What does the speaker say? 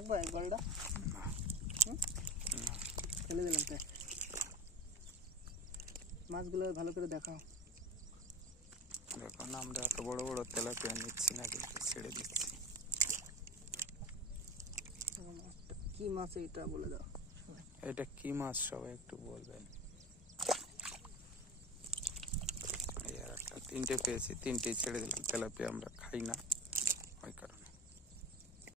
রাখবো এক বলটা? ফেলে দিলাম তো। মাছগুলো ভালো করে দেখাও। দেখো না, আমরা এত বড় বড় তেলাপিয়া নিচ্ছি না, কিন্তু ছেড়ে দিচ্ছি। কি মাছ এটা বলে দাও। এটা কি মাছ সবাই একটু বলবেন। এই আর একটা 3টে পেয়েছি, 3টেই ছেড়ে দিলাম। তেলাপিয়া আমরা খাই না।